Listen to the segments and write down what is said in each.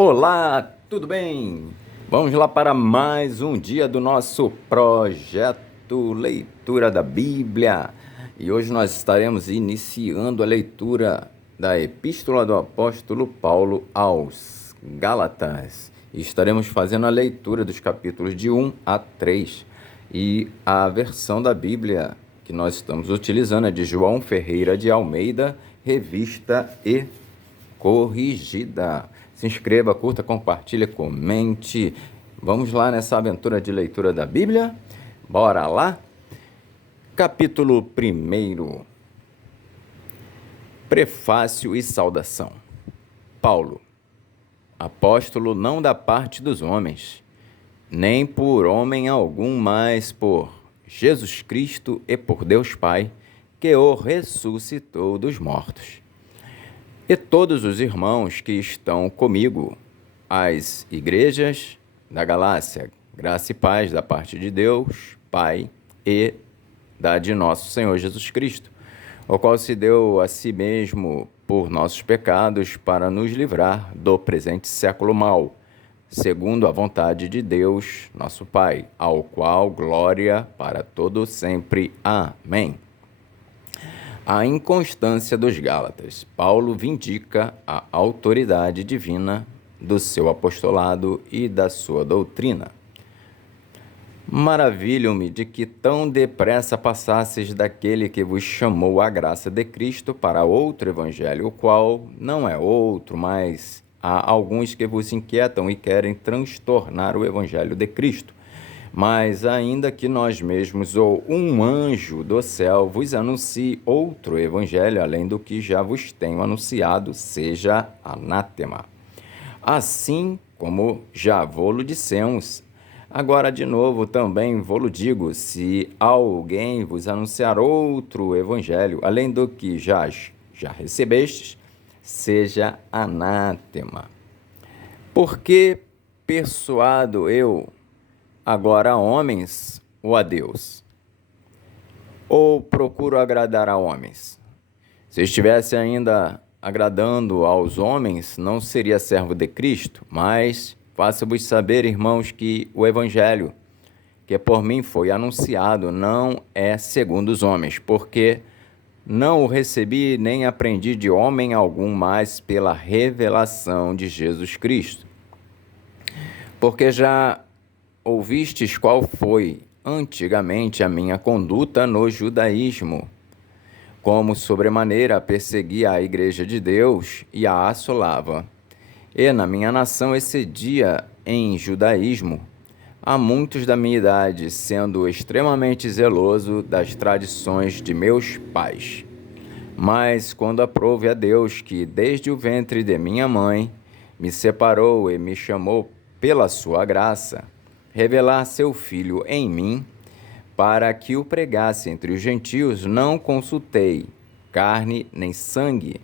Olá, tudo bem? Vamos lá para mais um dia do nosso projeto Leitura da Bíblia. E hoje nós estaremos iniciando a leitura da Epístola do Apóstolo Paulo aos Gálatas. E estaremos fazendo a leitura dos capítulos de 1 a 3. E a versão da Bíblia que nós estamos utilizando é de João Ferreira de Almeida, revista e corrigida. Se inscreva, curta, compartilhe, comente. Vamos lá nessa aventura de leitura da Bíblia? Bora lá? Capítulo 1. Prefácio e saudação. Paulo, apóstolo não da parte dos homens, nem por homem algum, mas por Jesus Cristo e por Deus Pai, que o ressuscitou dos mortos. E todos os irmãos que estão comigo, as igrejas da Galácia, graça e paz da parte de Deus, Pai, e da de nosso Senhor Jesus Cristo, o qual se deu a si mesmo por nossos pecados para nos livrar do presente século mau, segundo a vontade de Deus, nosso Pai, ao qual glória para todo sempre. Amém. A inconstância dos Gálatas. Paulo vindica a autoridade divina do seu apostolado e da sua doutrina. Maravilho-me de que tão depressa passasseis daquele que vos chamou à graça de Cristo para outro evangelho, o qual não é outro, mas há alguns que vos inquietam e querem transtornar o evangelho de Cristo. Mas ainda que nós mesmos ou um anjo do céu vos anuncie outro evangelho, além do que já vos tenho anunciado, seja anátema. Assim como já vô-lo dissemos, agora de novo também vô-lo digo, se alguém vos anunciar outro evangelho, além do que já recebestes, seja anátema. Porque persuado eu agora a homens ou a Deus? Ou procuro agradar a homens? Se estivesse ainda agradando aos homens, não seria servo de Cristo, mas faço-vos saber, irmãos, que o evangelho que por mim foi anunciado não é segundo os homens, porque não o recebi nem aprendi de homem algum, mas pela revelação de Jesus Cristo. Porque já ouvistes qual foi antigamente a minha conduta no judaísmo, como sobremaneira perseguia a igreja de Deus e a assolava. E na minha nação excedia em judaísmo a muitos da minha idade, sendo extremamente zeloso das tradições de meus pais. Mas quando aprouve a Deus, que desde o ventre de minha mãe me separou e me chamou pela sua graça, revelar seu Filho em mim, para que o pregasse entre os gentios, não consultei carne nem sangue,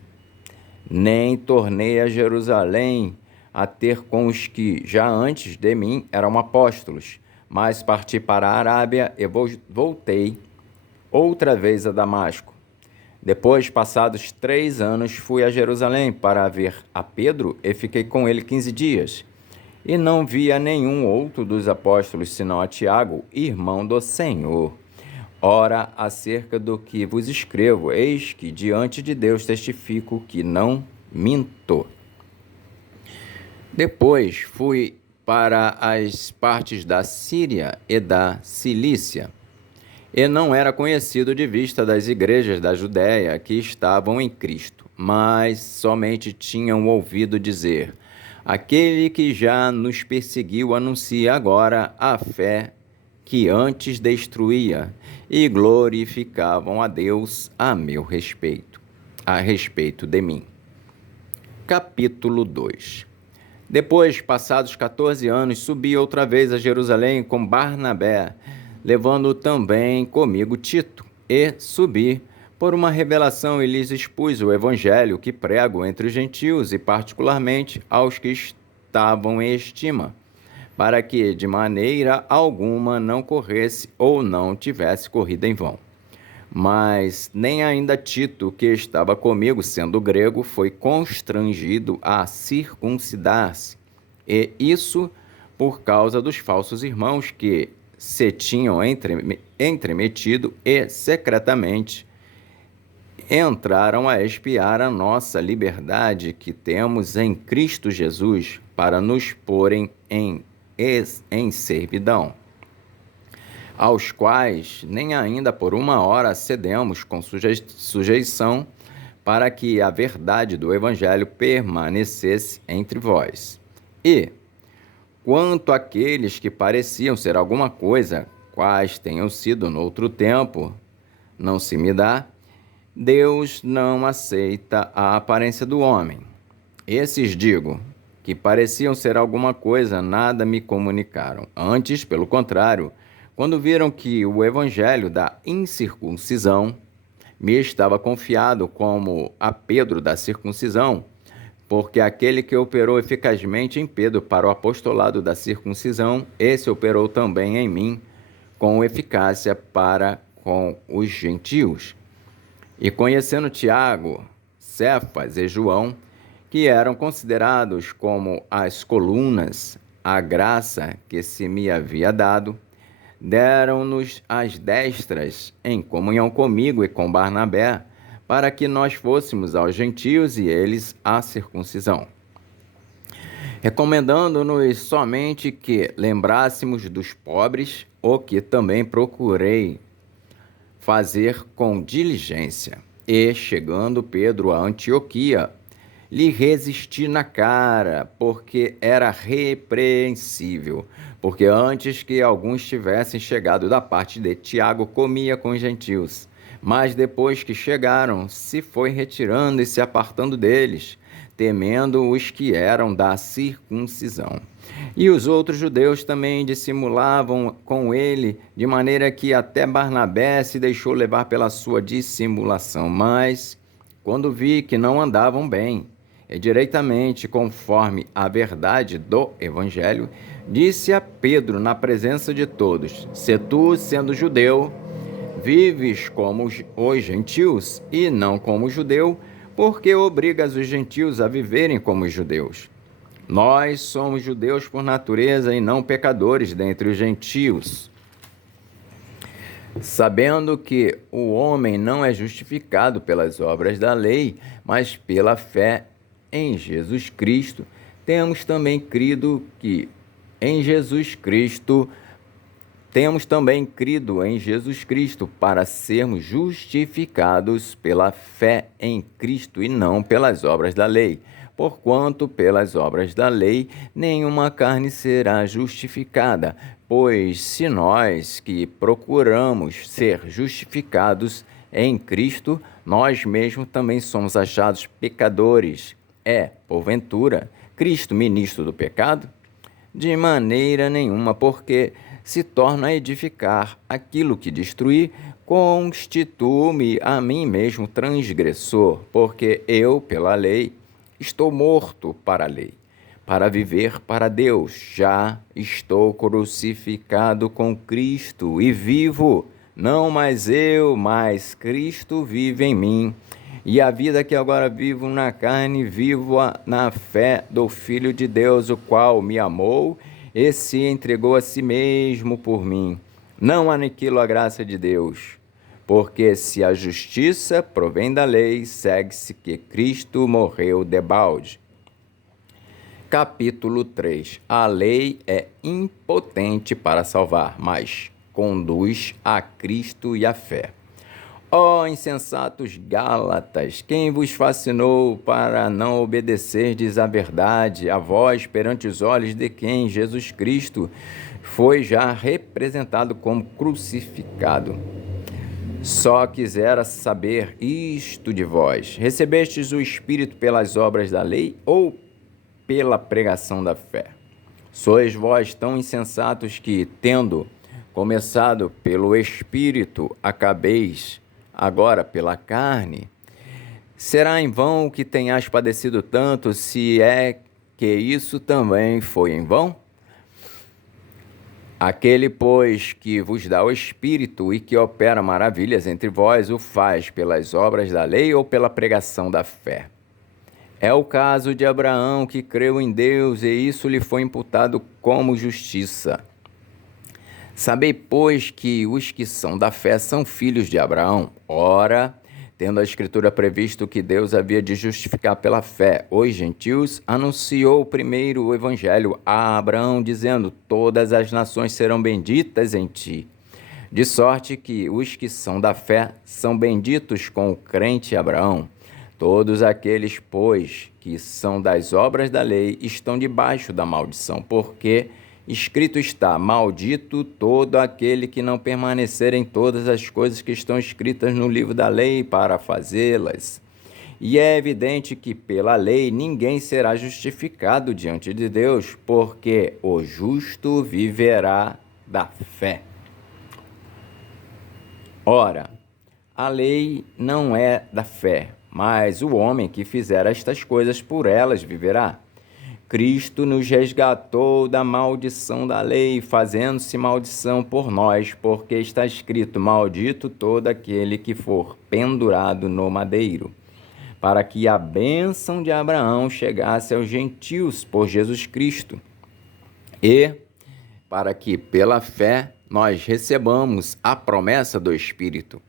nem tornei a Jerusalém a ter com os que já antes de mim eram apóstolos, mas parti para a Arábia e voltei outra vez a Damasco. Depois, passados 3 anos, fui a Jerusalém para ver a Pedro e fiquei com ele 15 dias. E não via nenhum outro dos apóstolos, senão a Tiago, irmão do Senhor. Ora, acerca do que vos escrevo, eis que diante de Deus testifico que não minto. Depois fui para as partes da Síria e da Cilícia, e não era conhecido de vista das igrejas da Judéia que estavam em Cristo, mas somente tinham ouvido dizer: aquele que já nos perseguiu anuncia agora a fé que antes destruía, e glorificavam a Deus a meu respeito, a respeito de mim. Capítulo 2. Depois, passados 14 anos, subi outra vez a Jerusalém com Barnabé, levando também comigo Tito, e subi por uma revelação e lhes expus o evangelho que prego entre os gentios e particularmente aos que estavam em estima, para que de maneira alguma não corresse ou não tivesse corrida em vão. Mas nem ainda Tito, que estava comigo, sendo grego, foi constrangido a circuncidar-se, E isso por causa dos falsos irmãos que se tinham entremetido e secretamente entraram a espiar a nossa liberdade que temos em Cristo Jesus para nos porem em servidão, aos quais nem ainda por uma hora cedemos com sujeição, para que a verdade do Evangelho permanecesse entre vós. E, quanto àqueles que pareciam ser alguma coisa, quais tenham sido noutro tempo, não se me dá, Deus não aceita a aparência do homem. Esses, digo, que pareciam ser alguma coisa, nada me comunicaram. Antes, pelo contrário, quando viram que o evangelho da incircuncisão me estava confiado como a Pedro da circuncisão, porque aquele que operou eficazmente em Pedro para o apostolado da circuncisão, esse operou também em mim com eficácia para com os gentios. E conhecendo Tiago, Cefas e João, que eram considerados como as colunas, a graça que se me havia dado, deram-nos as destras em comunhão comigo e com Barnabé, para que nós fôssemos aos gentios e eles à circuncisão, recomendando-nos somente que lembrássemos dos pobres, o que também procurei fazer com diligência. E, chegando Pedro a Antioquia, lhe resisti na cara, porque era repreensível, porque antes que alguns tivessem chegado da parte de Tiago, comia com os gentios, mas depois que chegaram, se foi retirando e se apartando deles, temendo os que eram da circuncisão. E os outros judeus também dissimulavam com ele, de maneira que até Barnabé se deixou levar pela sua dissimulação. Mas, quando vi que não andavam bem, e diretamente conforme a verdade do Evangelho, disse a Pedro na presença de todos: se tu, sendo judeu, vives como os gentios e não como judeu, porque obrigas os gentios a viverem como os judeus? Nós somos judeus por natureza e não pecadores dentre os gentios, sabendo que o homem não é justificado pelas obras da lei, mas pela fé em Jesus Cristo. Temos também crido em Jesus Cristo para sermos justificados pela fé em Cristo e não pelas obras da lei. Porquanto pelas obras da lei nenhuma carne será justificada, pois se nós que procuramos ser justificados em Cristo, nós mesmos também somos achados pecadores, porventura, Cristo ministro do pecado? De maneira nenhuma, porque se torna a edificar aquilo que destruí, constituo-me a mim mesmo transgressor, porque eu, pela lei, estou morto para a lei, para viver para Deus. Já estou crucificado com Cristo e vivo, não mais eu, mas Cristo vive em mim. E a vida que agora vivo na carne, vivo-a na fé do Filho de Deus, o qual me amou e se entregou a si mesmo por mim. Não aniquilo a graça de Deus, porque se a justiça provém da lei, segue-se que Cristo morreu debalde. Capítulo 3. A lei é impotente para salvar, mas conduz a Cristo e a fé. Ó insensatos Gálatas, quem vos fascinou para não obedecerdes à verdade, a vós perante os olhos de quem Jesus Cristo foi já representado como crucificado? Só quisera saber isto de vós: recebestes o Espírito pelas obras da lei ou pela pregação da fé? Sois vós tão insensatos que, tendo começado pelo Espírito, acabeis agora pela carne? Será em vão que tenhas padecido tanto, se é que isso também foi em vão? Aquele, pois, que vos dá o Espírito e que opera maravilhas entre vós, o faz pelas obras da lei ou pela pregação da fé? É o caso de Abraão, que creu em Deus, e isso lhe foi imputado como justiça. Sabei, pois, que os que são da fé são filhos de Abraão. Ora, tendo a Escritura previsto que Deus havia de justificar pela fé os gentios, anunciou primeiro o Evangelho a Abraão, dizendo: todas as nações serão benditas em ti. De sorte que os que são da fé são benditos com o crente Abraão. Todos aqueles, pois, que são das obras da lei, estão debaixo da maldição, porque escrito está: maldito todo aquele que não permanecer em todas as coisas que estão escritas no livro da lei para fazê-las. E é evidente que pela lei ninguém será justificado diante de Deus, porque o justo viverá da fé. Ora, a lei não é da fé, mas o homem que fizer estas coisas por elas viverá. Cristo nos resgatou da maldição da lei, fazendo-se maldição por nós, porque está escrito: maldito todo aquele que for pendurado no madeiro, para que a bênção de Abraão chegasse aos gentios por Jesus Cristo, e para que pela fé nós recebamos a promessa do Espírito.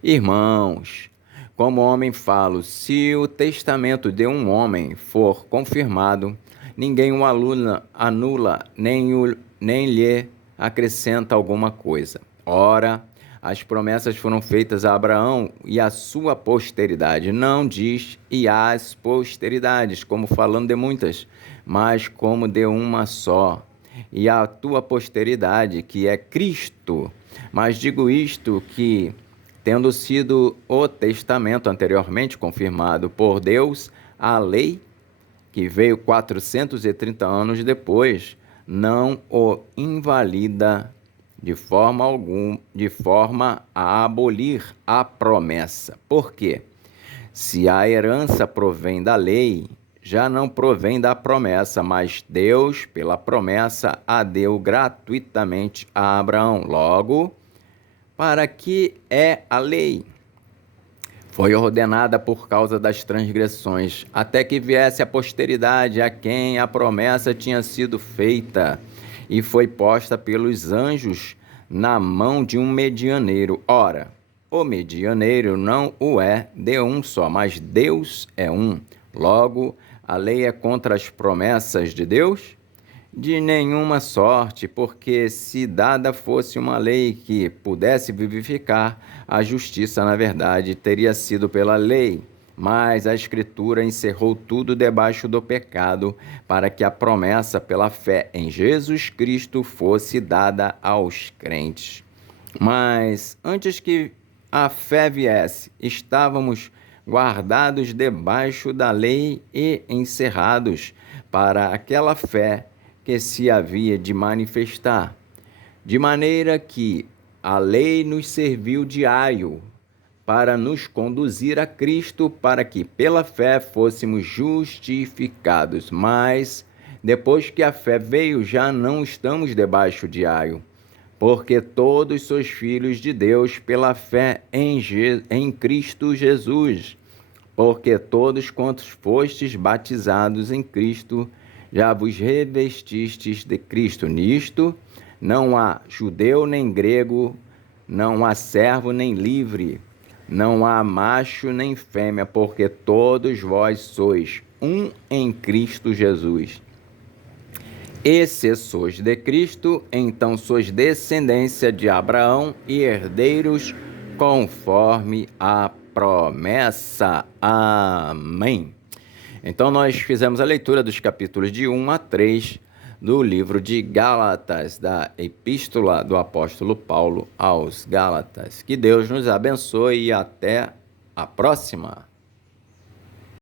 Irmãos, como homem falo, se o testamento de um homem for confirmado, ninguém o anula, nem lhe acrescenta alguma coisa. Ora, as promessas foram feitas a Abraão e à sua posteridade. Não diz e às posteridades, como falando de muitas, mas como de uma só, e a tua posteridade, que é Cristo. Mas digo isto, que, tendo sido o testamento anteriormente confirmado por Deus, a lei, que veio 430 anos depois, não o invalida de forma a abolir a promessa. Por quê? Se a herança provém da lei, já não provém da promessa, mas Deus, pela promessa, a deu gratuitamente a Abraão. Logo, para que é a lei? Foi ordenada por causa das transgressões, até que viesse a posteridade a quem a promessa tinha sido feita, e foi posta pelos anjos na mão de um medianeiro. Ora, o medianeiro não o é de um só, mas Deus é um. Logo, a lei é contra as promessas de Deus? De nenhuma sorte, porque se dada fosse uma lei que pudesse vivificar, a justiça, na verdade, teria sido pela lei. Mas a Escritura encerrou tudo debaixo do pecado, para que a promessa pela fé em Jesus Cristo fosse dada aos crentes. Mas antes que a fé viesse, estávamos guardados debaixo da lei e encerrados para aquela fé que se havia de manifestar, de maneira que a lei nos serviu de aio para nos conduzir a Cristo, para que pela fé fôssemos justificados. Mas depois que a fé veio, já não estamos debaixo de aio, porque todos sois filhos de Deus pela fé em Cristo Jesus. Porque todos quantos fostes batizados em Cristo, já vos revestistes de Cristo. Nisto não há judeu nem grego, não há servo nem livre, não há macho nem fêmea, porque todos vós sois um em Cristo Jesus. E se sois de Cristo, então sois descendência de Abraão e herdeiros conforme a promessa. Amém. Então nós fizemos a leitura dos capítulos de 1 a 3 do livro de Gálatas, da epístola do apóstolo Paulo aos Gálatas. Que Deus nos abençoe e até a próxima.